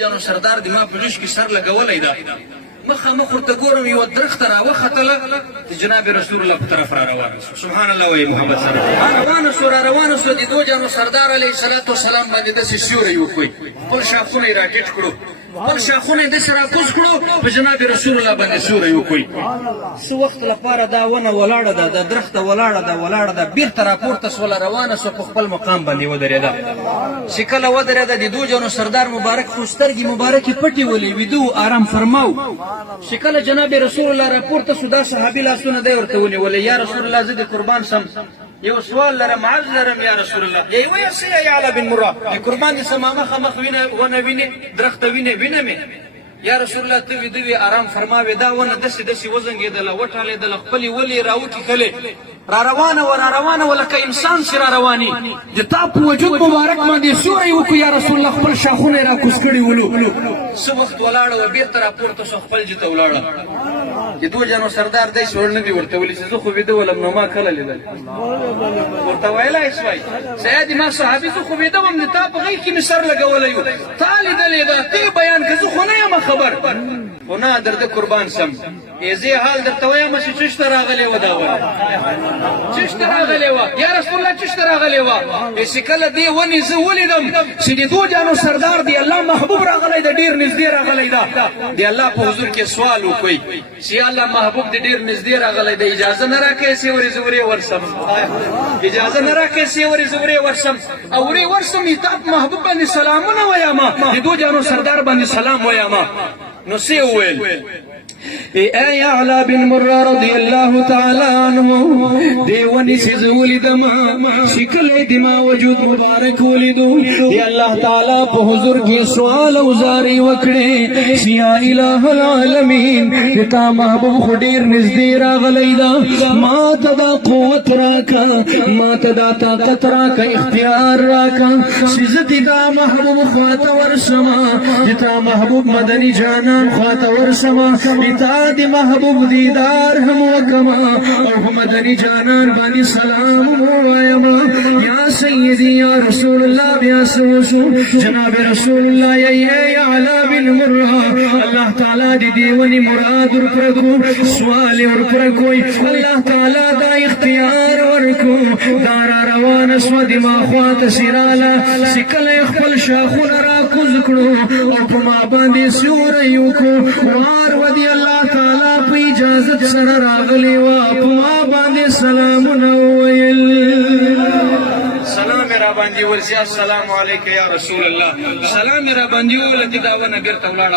جانو سردار د ما په جوش کې سر لګولی ده مخامخ ورته ګورم یوه درخته راوختله د جناب رسول الله په طرف را روانه سو سبحان الله وایي محمد صلی الله را روانه سو د دو جانو سردار علیه الصلاة والسلام باندې داسې سیوری وکړئ خپل شاخونه یې راټیټ کړو خپل شاخونه یې داسې راکوز کړو په جناب رسول الله باندې سیوری وکړئ څه وخت لپاره دا ونه ولاړه ده دا درخته ولاړه ده بیرته راپورته سوله روانه سوه په خپل مقام باندې ودرېده چې کله ودرېده د دو جانو سردار مبارک خو سترګې مبارکې پټې ولې ویده و آرام فرماو چې کله جناب رسول الله راپورته سو دا صحابي لاسونه دی ورته ونیولې یا رسول الله زه د قربان سم یو سوال لرم عرض لرم یا رسول الله یې ویل څه یا یعلا بن مرة د قربان دې سم مخامخ ونه وینې درخته وینې مې یا رسول الله ته ویده وي آرام فرماوې دا ونه داسې وزنګېدله وټالېدله خپلې ولې راوټېښلې را روانه و لکه انسان چې را رواني د تا په وجود مبارک باندې سوری وکړو یا رسول الله خپل شاخونه یې راکوز کړي ولو څه وخت ولاړه وه بېرته راپورته سو خپل ځای ته ولاړه د دو جانو سردار دی سوړ نه دي ورته ویلي چې زه خو ویده ولم نو ما کله لیدل ورته ویلی سوای سیادي ما صحابي زه خو ویده وم د تا په غېږ کې مې سر لګولی و تا لیدلې ده ته بیان که زه خو نه یم خبر خو نه در ده قربان سم زه حال درته وایم چې چشته راغلې وه دا ونه چشته راغلې وه یا رسول الله چشته راغلې وه چې کله دې ونې زه ولیدم چې د دو جانو سردار د الله محبوب راغلی ده ډېر نږدې راغلی ده د الله په حضور کې سوال وکړئ چې یا الله محبوب دې ډېر نږدې راغلی ده اجازه نه راکوې چې ورې زه ورې ورسم اجازه نه راکوې چې ورې زه ورې ورسم او ورې ورسم تا په محبوب باندې سلامونه ویامه د دو جانو سردار باندې سلام ویامه نو څه وویل اے یعلا بن مرة رضی الله تعالی عنه دی ونی چې زه ولیدم چې کله د ما وجود مبارک ولیدو دی الله تعالی په حضور کې سوال او زاری وکړې چې یا اله العالمین د تا محبوب خو ډېر نږدې راغلی ده ما ته دا قوت راکه ما ته دا طاقت راکه اختیار راکه چې زه د تا محبوب خواته ورسمه د تا محبوب مدني جانان خواته ورسمه تا دی محبوب دیدار هم وکما او مدنی جانان بانی سلام وایما یا سیدی یا رسول اللہ بیا سوسو جناب رسول اللہ یا یعلا بن مرة اللہ تعالی دی دیونی مراد ورکرکو سوال ورکرکوی اللہ تعالی دا اختیار ورکو دارا روان سو دماغوات سرالا سکل اخفل شاخون را کذکڑو او پما باندی سوریو کو وار ودی اللہ تعالی په اجازت سره راغلی و په ما باندې سلامونه ویل سلام را باندې ورسیا السلام علیک یا رسول الله سلام را باندې ولته دا ونه بیرته ولاړه